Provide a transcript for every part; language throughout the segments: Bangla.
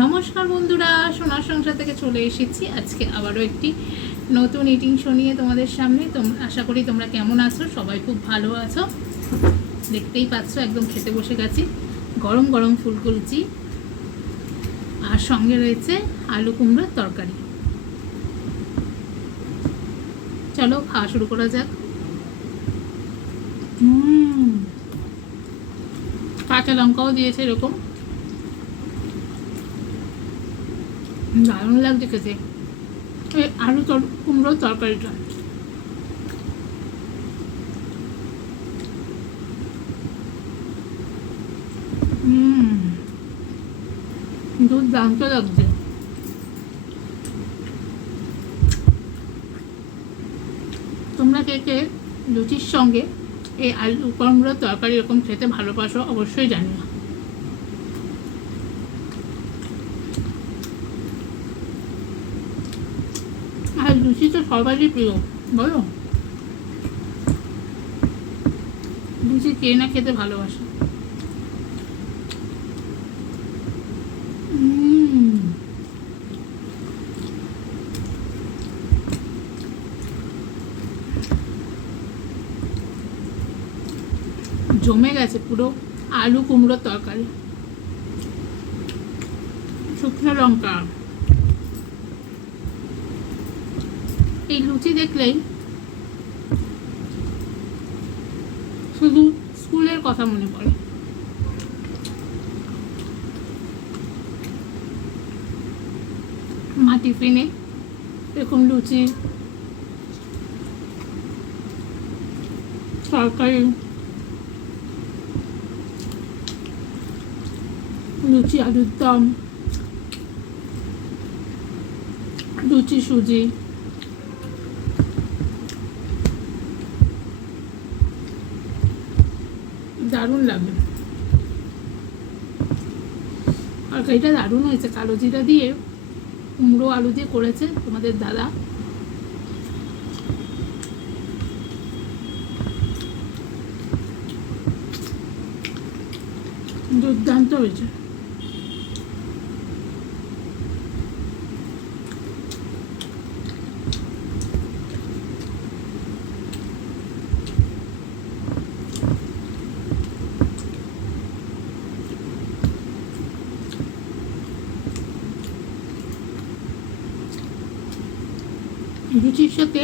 নমস্কার বন্ধুরা, সোনার সংসার থেকে চলে এসেছি আজকে আবারও একটি নতুন ইটিং শো নিয়ে তোমাদের সামনে। আশা করি তোমরা কেমন আছো, সবাই খুব ভালো আছো। দেখতেই পাচ্ছ একদম খেতে বসে গেছি, গরম গরম ফুলকলুচি আর সঙ্গে রয়েছে আলু কুমড়োর তরকারি। চলো খাওয়া শুরু করা যাক। কাঁচা লঙ্কাও দিয়েছে এরকম, দারুণ লাগছে খেতে এই আলু কুমড়োর তরকারিটা। দুর্দান্ত লাগছে। তোমরা কে কে লুচির সঙ্গে এই আলু কুমড়োর তরকারি এরকম খেতে ভালোবাসো অবশ্যই জানিও। আর লুচি তো সবারই প্রিয়, বলো লুচি কে না খেতে ভালোবাসে। জমে গেছে পুরো আলু কুমড়োর তরকারি। শুকনো লঙ্কা, এই লুচি দেখলেই শুধু স্কুলের কথা মনে পড়ে। মা টিফিনে এরকম লুচি তরকারি, লুচি আলুর দম, লুচি সুজি, দারুণ লাগে। আর এটা দারুণ হয়েছে, কালো জিরা দিয়ে কুমড়ো আলু দিয়ে করেছে তোমাদের দাদা। দুর্দান্ত হয়েছে। লুচির সাথে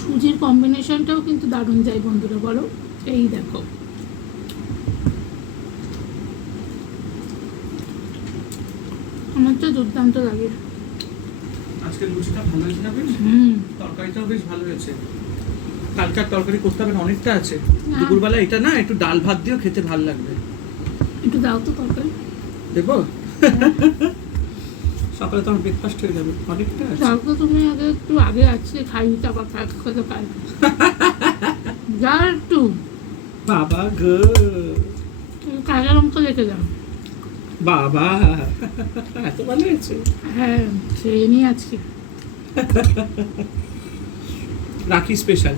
সুজির কম্বিনেশনটাও কিন্তু দারুণ যায় বন্ধুরা, বলো। এই দেখো আমার তো দুর্দান্ত লাগে। আজকে লুচিটা ভালো হয়েছে না বেশ? তরকারিটাও বেশ ভালো হয়েছে। কালকার তরকারি করতে হবে, অনেকটা আছে। দুপুরবেলা এটা না একটু ডাল ভাত দিয়েও খেতে ভালো লাগবে। একটু দাও তো তরকারি। দেবো? সকালে তো আমার ব্রেকফাস্ট হয়ে যাবে, অনেকটা আছে। তারপর তুমি একটু আগে আসছে, খাই তারপর খেতে পাই যা একটু। বাবা গো, কাঁচা লঙ্কা রেখে দাও। বাবা এত ভালো হয়েছে। হ্যাঁ খেয়ে নিই আজকে। রাখি স্পেশাল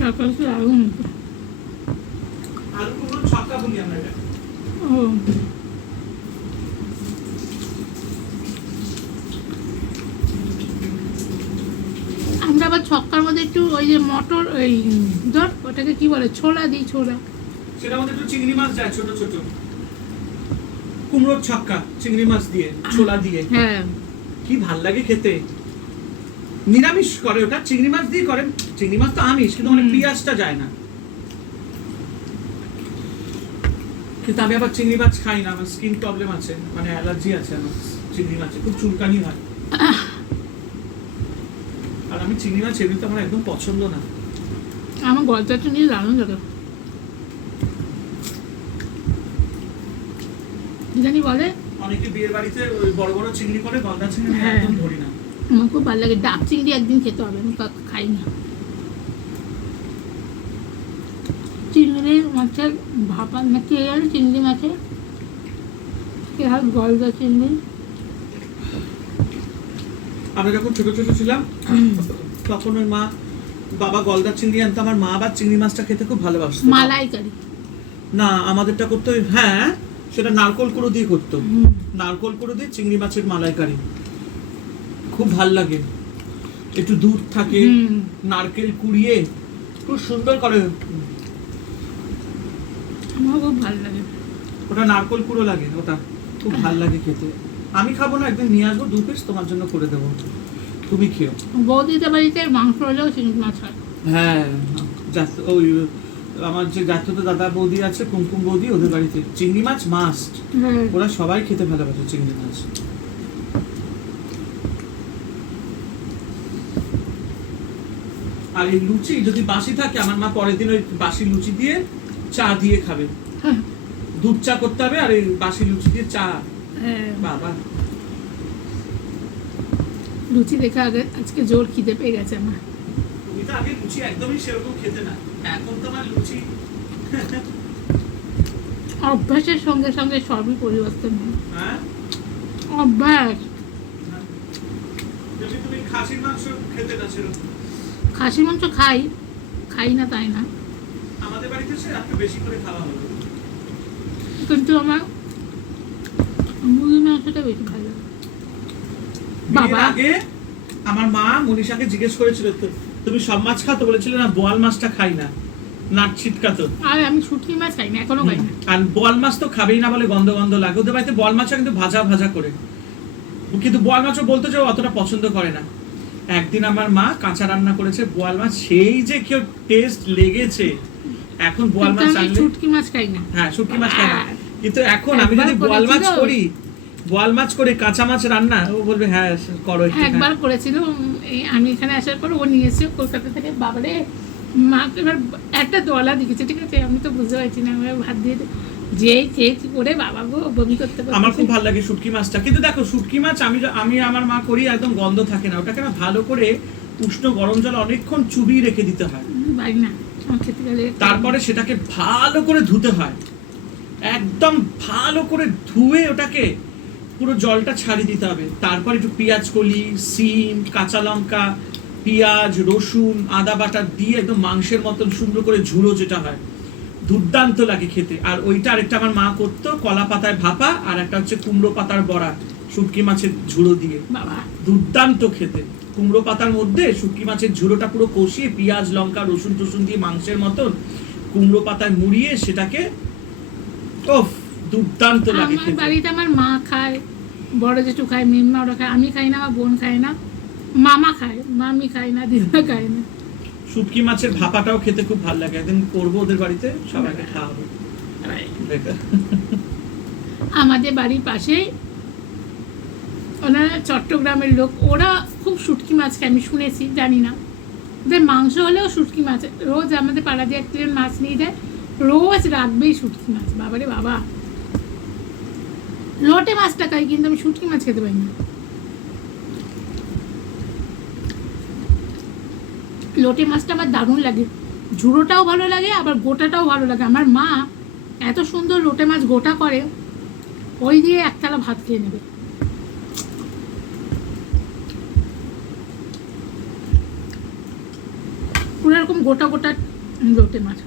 তরকারি আগুন। আলু কুমড়োর ছক্কা বলি আমরা এটা। ও আমরা আবার ছক্কার মধ্যে একটু ওই যে মটর, ওই ধর ওটাকে কি বলে, ছোলা দিই। ছোলা সেটার মধ্যে একটু চিংড়ি মাছ যায়, ছোট ছোট কুমড়োর ছক্কা চিংড়ি মাছ দিয়ে ছোলা দিয়ে। হ্যাঁ কি ভাল লাগে খেতে। নিরামিষ করে ওটা, চিংড়ি মাছ দিয়ে করে। চিংড়ি মাছ তো আমিষ, কিন্তু মানে পেঁয়াজটা যায় না। কিন্তু আমি আবার চিংড়ি মাছ খাই না, আমার স্কিন প্রবলেম আছে, মানে অ্যালার্জি আছে আমার চিংড়ি মাছে, খুব চুলকানি হয়। আর আমি চিংড়ি মাছ এমনিতে আমার একদম পছন্দ না। আমার গলদাটা নিয়ে দারুণ লাগে। জানি বলে অনেকে বিয়ের বাড়িতে ওই বড় বড় চিংড়ি করে, গলদা চিংড়ি আমি একদম ধরি না। আমার খুব ভালো লাগে। ডাব চিংড়ি একদিন খেতে হবে, আমি খাই না। চিংড়ি মাছের ভাপা না কে জানে, চিংড়ি মাছের কে হাত গলদা চিংড়ি। আমরা যখন ছোট ছোট ছিলাম তখন ওর মা বাবা গলদা চিংড়ি আনতো, আমার মা আবার চিংড়ি মাছটা খেতে খুব ভালোবাসতো। মালাইকারি না, আমাদেরটা করতো, হ্যাঁ সেটা নারকোল কুড়ো দিয়ে করতো, নারকোল কুড়ো দিয়ে চিংড়ি মাছের মালাইকারি খুব ভাল লাগে। একটু দুধ থাকে, নারকেল কুড়িয়ে খুব সুন্দর করে, আমার খুব ভালো লাগে। ওটা নারকোল কুড়ো লাগে, ওটা খুব ভাল লাগে খেতে। আমি খাবো না, একদিন নিয়ে আসবো 2 পিস, তোমার জন্য করে দেবো, তুমি খেও। বৌদিদের বাড়িতে মাংস হলেও চিংড়ি মাছ হয়। হ্যাঁ, ওই আমার যে জাতীয় দাদা বৌদি আছে, কুমকুম বৌদি, ওদের বাড়িতে চিংড়ি মাছ মাস্ট, ওরা সবাই খেতে ভালোবাসে চিংড়ি মাছ। আর এই লুচি যদি বাসি থাকে, আমার মা পরের দিন ওই বাসি লুচি দিয়ে চা দিয়ে খাবে, দুধ চা করতে হবে, আর এই বাসি লুচি দিয়ে চা। বাবা, লুচি দেখে আজকে জোর খিদে পেয়ে গেছে আমার। তুমি তো আগে লুচি একদমই সেরকম খেতে না, এখন তোমার লুচি অভ্যাসের সঙ্গে সঙ্গে সবই পরিবর্তন হয়। হ্যাঁ, অভ্যাস। যদি তুমি খাসির মাংস খেতে না সেরকম। খাসির মাংস খাই না তাই না, আমাদের বাড়িতে সে একটু বেশি করে খাওয়া হলো, কিন্তু আমার মুরগির মাংসটা বেশি ভালো লাগে। বাবা, আগে আমার মা মনীষাকে জিজ্ঞেস করেছিল, তুমি সব মাছ খাও? তো বলেছিল না, বোয়াল মাছটা খাই না, নাট ছিটকাতো। আর আমি শুটকি মাছ খাই না, এখনো খাই না। আর বোয়াল মাছ তো খাবেই না, বলে গন্ধ গন্ধ লাগে। ওদের বাড়িতে বোয়াল মাছটা কিন্তু ভাজা ভাজা করে, কিন্তু বোয়াল মাছও বলতো যে অতটা পছন্দ করে না। একদিন আমার মা কাঁচা রান্না করেছে বোয়াল মাছ, সেই যে কেউ টেস্ট লেগেছে। এখন বোয়াল মাছ আনলে, শুটকি মাছ খাই না। হ্যাঁ, শুটকি মাছ খাই না, কিন্তু এখন আমি যদি বোয়াল মাছ করি কাঁচা মাছ রান্না, ও বলবে হ্যাঁ করো। একবার করেছিল, আমি এখানে আসার পর ও নিয়ে এসেছে কলকাতা থেকে। বাবারে, মা এবার একটা দলা দিয়েছে, ঠিক আছে, আমি তো বুঝতে পারছি না, আমি ভাত দিয়ে যে খেয়েছি করে বাবা গো বমি করতে পারছি। আমার খুব ভালো লাগে শুটকি মাছটা, কিন্তু দেখো শুটকি মাছ আমি আমার মা করি, একদম গন্ধ থাকে না। ওটাকে না ভালো করে উষ্ণ গরম জল অনেকক্ষণ চুবিয়ে রেখে দিতে হয়, পারি না খেতে গেলে। তারপরে সেটাকে ভালো করে ধুতে হয়, একদম ভালো করে ধুয়ে ওটাকে পুরো জলটা ছাড়িয়ে দিতে হবে। তারপর একটু পেঁয়াজ কলি, সিম, কাঁচা লঙ্কা, পেঁয়াজ, রসুন, আদা বাটা দিয়ে একদম মাংসের মতন সুন্দর করে ঝুড়ো, যেটা হয় দুর্দান্ত লাগে খেতে। আর ওইটা আরেকটা আমার মা করতো, কলা পাতায় ভাপা, আর একটা হচ্ছে কুমড়ো পাতার বড়া শুটকি মাছের ঝুড়ো দিয়ে, দুর্দান্ত খেতে। কুমড়ো পাতার মধ্যে শুটকি মাছের ঝুড়োটা পুরো কষিয়ে পেঁয়াজ লঙ্কা রসুন টসুন দিয়ে মাংসের মতন কুমড়ো পাতায় মুড়িয়ে সেটাকে, ওফ, দুর্দান্ত লাগে খেতে। আমার বাড়িতে আমার মা খায়, বড় জেঠু খায়, মিম্মা ওরা খায়, আমি খাই না, আমার বোন খায় না, মামা খায়, মামি খায় না, দিদা খায় না। শুটকি মাছের ভাপাটাও খেতে খুব ভালো লাগে, একদিন করবো ওদের বাড়িতে, সবাইকে খাওয়াবো। আমাদের বাড়ির পাশেই ওনারা চট্টগ্রামের লোক, ওরা খুব শুটকি মাছ খায়, আমি শুনেছি, জানি না। ওদের মাংস হলেও শুটকি মাছ, রোজ আমাদের পাড়া দিয়ে একজন মাছ নিয়ে যায়, রোজ রাখবেই শুটকি মাছ। বাবারে বাবা, লোটে মাছটা খাই, কিন্তু আমি শুটকি মাছ খেতে পারি না। লোটে মাছটা আমার দারুণ লাগে, ঝুড়োটাও ভালো লাগে, আবার গোটাটাও ভালো লাগে। আমার মা এত সুন্দর লোটে মাছ গোটা করে, ওই দিয়ে এক থালা ভাত খেয়ে নেবে। পুরো এরকম গোটা গোটা লোটে মাছ।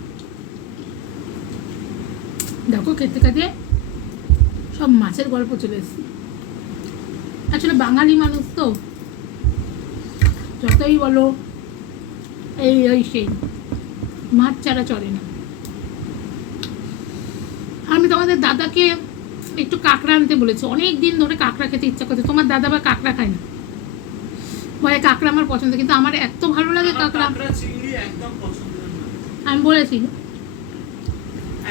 দেখো খেতে খেতে সব মাছের গল্প চলে এসেছে। আসলে বাঙালি মানুষ তো, যতই বলো এই সেই, মাছ ছাড়া চলে না। আমি তোমাদের দাদাকে একটু কাঁকড়া আনতে বলেছি, অনেক দিন ধরে কাঁকড়া খেতে ইচ্ছা করছে। তোমার দাদা বা কাঁকড়া খায় না, বলে কাঁকড়া আমার পছন্দ, কিন্তু আমার এত ভালো লাগে কাঁকড়া, আমি বলেছি।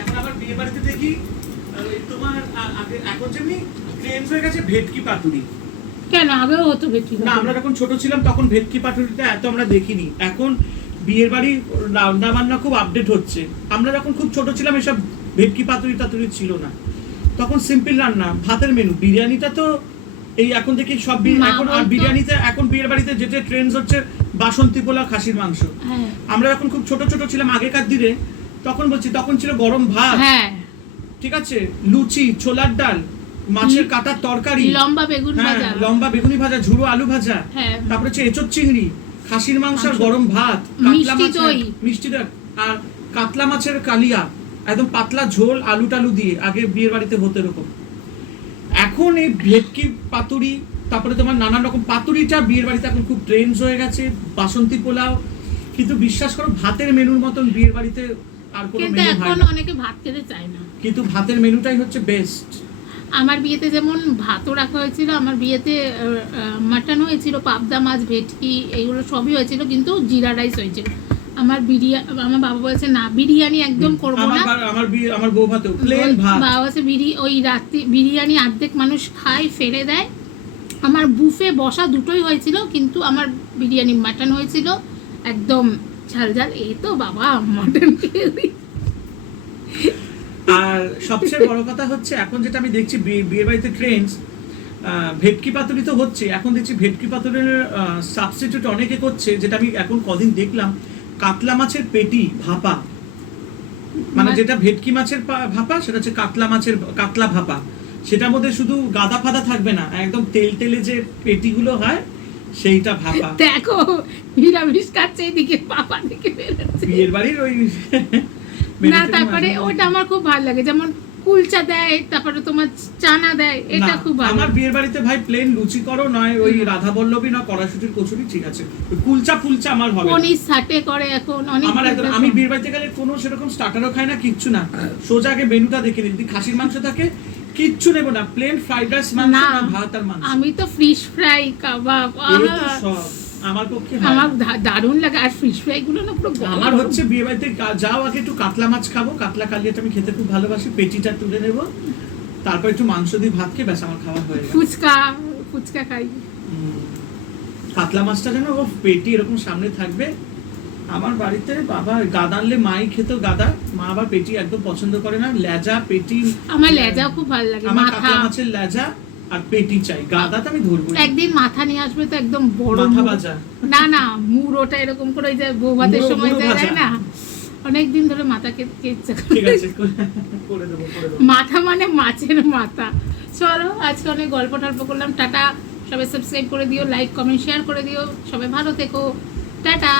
এখন আবার বিয়ে বাড়িতে দেখি তোমার এখন যেমনি ট্রেন্ড হয়ে গেছে ভেটকি পাতুরি। কেন, আগেও হতো ভেটকি না, আমরা যখন ছোট ছিলাম তখন ভেটকি পাতুরিটা এত আমরা দেখিনি। এখন বিয়ের বাড়ি রান্না বান্না খুব আপডেট হচ্ছে। আমরা যখন খুব ছোট ছিলাম এসব ভেটকি পাতুরি টাতুরি ছিল না, তখন সিম্পল রান্না, ভাতের মেনু। বিরিয়ানিটা তো এই এখন দেখি সব এখন, আর বিরিয়ানিতে এখন বিয়ের বাড়িতে যেটা ট্রেন্ড হচ্ছে বাসন্তী পোলা, খাসির মাংস। আমরা যখন খুব ছোট ছোট ছিলাম আগেকার দিনে, তখন বলছি তখন ছিল গরম ভাত, ঠিক আছে, লুচি, ছোলার ডাল, মাছের কাটার তরকারি, লম্বা বেগুন ভাজা, লম্বা বেগুনি ভাজা, ঝুড়ো আলু ভাজা, তারপরে হচ্ছে এঁচোড় চিংড়ি, খাসির মাংস আর মাংস। গরম ভাত, কাতলা মিষ্টি মাছের দই। মিষ্টি দই আর কাতলা মাছের কালিয়া, একদম পাতলা ঝোল আলু টালু দিয়ে, আগে বিয়ের বাড়িতে হতো এরকম। এখন এই ভেটকি পাতুরি, তারপরে তোমার নানান রকম পাতুরিটা বিয়ের বাড়িতে এখন খুব ট্রেন্ডস হয়ে গেছে, বাসন্তী পোলাও। কিন্তু বিশ্বাস করো ভাতের মেনুর মতন বিয়ের বাড়িতে আর কোনো কিন্তু মেনু হয় এখন না। অনেকে ভাত খেতে চায় না। কিন্তু ভাতের মেনুটাই হচ্ছে বেস্ট। আমার বিয়েতে যেমন ভাতও রাখা হয়েছিল, আমার বিয়েতে মাটন হয়েছিল, পাবদা মাছ, ভেটকি, এইগুলো সবই হয়েছিল, কিন্তু জিরা রাইস হয়েছিল। আমার বাবা বলেছে না, বিরিয়ানি একদম করবো না। আমার বউ ভাতেও প্লেন ভাত। বাবা বলছে ওই রাত্রি বিরিয়ানি অর্ধেক মানুষ খায়, ফেলে দেয়। আমার বুফে বসা দুটোই হয়েছিল, কিন্তু আমার বিরিয়ানি মাটন হয়েছিল একদম ঝাল ঝাল। এই তো বাবা মাটন খেয়ে দিই। আর সবচেয়ে বড় কথা হচ্ছে এখন যেটা আমি দেখছি বিয়ের বাড়িতে ট্রেন্ডস, ভেটকি পাতুরি তো হচ্ছে, এখন দেখছি ভেটকি পাতুরির সাবস্টিটিউট অনেকে করছে, যেটা আমি এখন কদিন দেখলাম, কাতলা মাছের পেটি ভাপা। মানে যেটা ভেটকি মাছের ভাপা, সেটা হচ্ছে কাতলা ভাপা। সেটার মধ্যে শুধু গাদা ফাদা থাকবে না, একদম তেল তেলে যে পেটিগুলো হয় সেইটা ভাপা। দেখো নিরামিষ খাচ্ছে, এদিকে পাপা দিকে বেরোচ্ছে। বিয়ের বাড়ির ওই না, তারপরে ওটা আমার খুব ভালো লাগে, যেমন কুলচা দেয়, তারপরে তোমার চানা দেয়, এটা খুব ভালো। আমার বিয়ের বাড়িতে ভাই প্লেন লুচি করো, নয় ওই রাধা বল্লভী, না কড়াইশুটির কচুরি, ঠিক আছে। কুলচা ফুলচা আমার হবে না। পনির সাটে করে এখন অনেক। আমার একদম, আমি বিয়ের বাড়িতে গেলে কোনো সেরকম স্টার্টারও খাই না, কিচ্ছু না, সোজা আগে মেনুটা দেখে নিই। যদি খাসির মাংস থাকে কিচ্ছু নেব না, প্লেন ফ্রাইড রাইস, মাংস আর ভাত আর মাংস। আমি তো ফিশ ফ্রাই, কাবাব, আমার পক্ষে আমার দারুণ লাগে। আর ফিশ ফ্রাই গুলো না পুরো আমার হচ্ছে বিয়ে বাড়িতে যাও আগে একটু কাতলা মাছ খাবো, কাতলা কালিয়াটা আমি খেতে খুব ভালোবাসি, পেটিটা তুলে নেবো, তারপর একটু মাংস দিয়ে ভাত খেয়ে ব্যাস আমার খাওয়া হয়ে গেল। ফুচকা খাই। কাতলা মাছটা যেন ও পেটি এরকম সামনে থাকবে। আমার বাড়িতে বাবা গাদা আনলে মাই খেত, গাদা, মা আবার পেটি একদম পছন্দ করে না, লেজা পেটি। আমার লেজা খুব ভালো লাগে, আমার মাথা। কাতলা মাছের লেজা আর পেটি চাই, গাদা তো আমি ধরবো। একদিন মাথা নিয়ে আসবে তো, একদম বড় মাথা ভাজা। না মুড়োটা এরকম করে, ওই যে বউ ভাতের সময় দেয় না, অনেকদিন ধরে মাথা খেতে ইচ্ছা করে। ঠিক আছে, করে দেবো। মাথা মানে মাছের মাথা। চলো আজকে অনেক গল্প টল্প করলাম। টাটা, সবাই সাবস্ক্রাইব করে দিও, লাইক কমেন্ট শেয়ার করে দিও, সবাই ভালো থেকো, টাটা।